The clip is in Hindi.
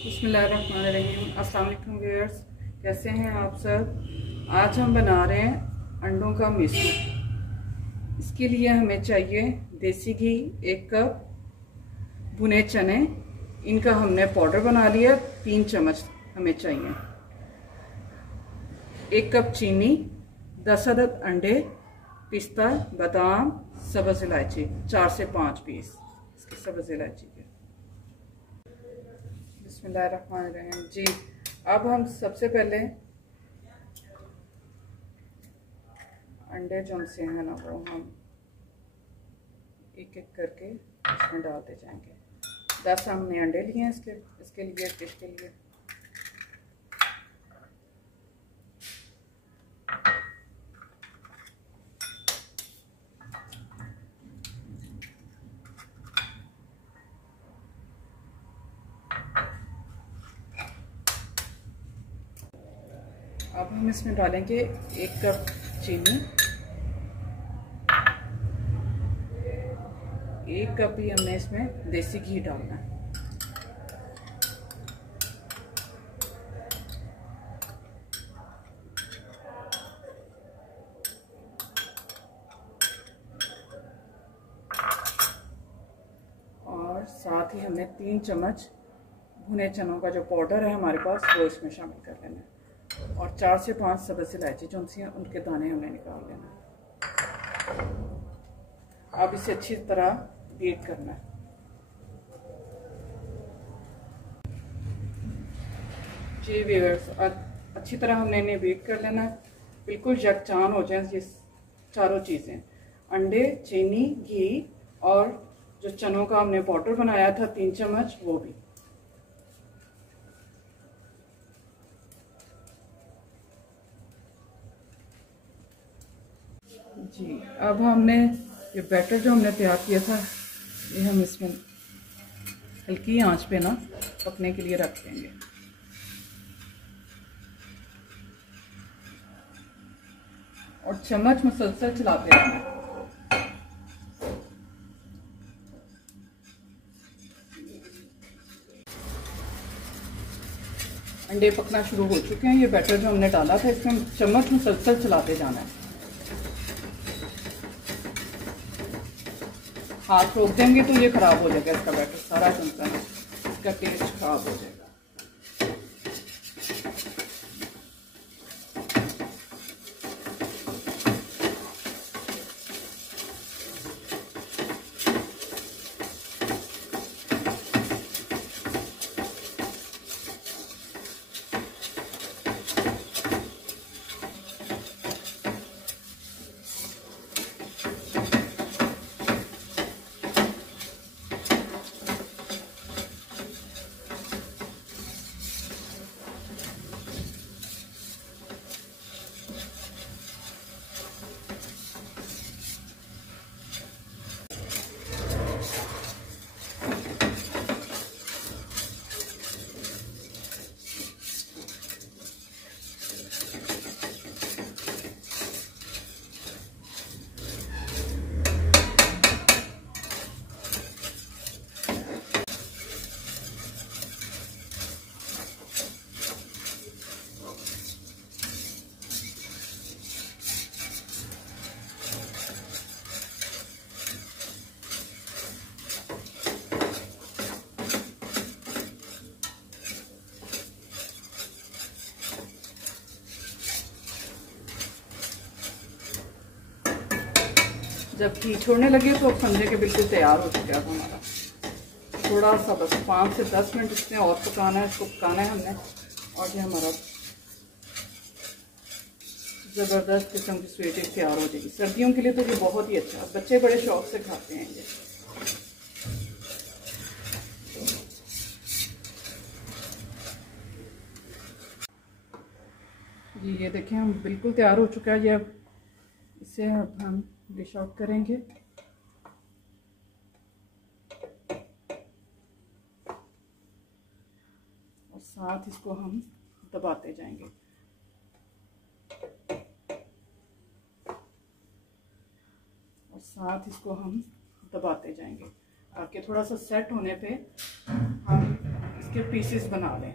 बिस्मिल्लाहिर्रहमानिर्रहीम। अस्सलाम वालेकुम व्यूअर्स, कैसे हैं आप सब। आज हम बना रहे हैं अंडों का मिसू। इसके लिए हमें चाहिए देसी घी 1 कप, भुने चने, इनका हमने पाउडर बना लिया 3 चम्मच हमें चाहिए, 1 कप चीनी, 10 अदद अंडे, पिस्ता, बादाम, सब्ज़ इलायची 4 से 5 पीस इसकी सब्ज़ इलायची के। बिस्मिल्लाहिर्रहमानिर्रहीम जी। अब हम सबसे पहले अंडे जो हमसे हैं ना वो हम एक एक करके इसमें डालते जाएंगे। 10 हमने अंडे लिए हैं इसके लिए डिश के लिए। अब हम इसमें डालेंगे 1 कप चीनी, 1 कप ही हमने इसमें देसी घी डालना है। और साथ ही हमने 3 चम्मच भुने चनों का जो पाउडर है हमारे पास वो इसमें शामिल कर लेना है। और 4 से 5 सब्ज़ इलायची जो उनसे उनके दाने हमने निकाल लेना है। अब इसे अच्छी तरह बीट करना है। जी व्यूअर्स, अच्छी तरह हमने इन्हें बीट कर लेना है, बिल्कुल यकजान हो जाए ये चारों चीज़ें, अंडे, चीनी, घी और जो चनों का हमने पाउडर बनाया था 3 चम्मच वो भी। जी अब हमने ये बैटर जो हमने तैयार किया था ये हम इसमें हल्की आंच पे ना पकने के लिए रख देंगे। और चम्मच मुसलसल चलाते रहना। अंडे पकना शुरू हो चुके हैं। ये बैटर जो हमने डाला था इसमें चम्मच मुसलसल चलाते जाना है। हाथ रोक देंगे तो ये खराब हो जाएगा, इसका बैटर सारा जमता है, इसका टेस्ट खराब हो जाएगा। जब घी छोड़ने लगे तो अब समझे कि बिल्कुल तैयार हो चुका है हमारा। थोड़ा सा बस 5 से 10 मिनट इसमें और पकाना है, इसको पकाना है हमने। और ये हमारा ज़बरदस्त किस्म की स्वीट तैयार हो जाएगी। सर्दियों के लिए तो ये बहुत ही अच्छा है, बच्चे बड़े शौक से खाते हैं ये देखें हम बिल्कुल तैयार हो चुका है। ये इसे अब हम डिश आउट करेंगे। और साथ इसको हम दबाते जाएंगे। और साथ इसको हम दबाते जाएंगे ताकि थोड़ा सा सेट होने पे हम इसके पीसेस बना लें।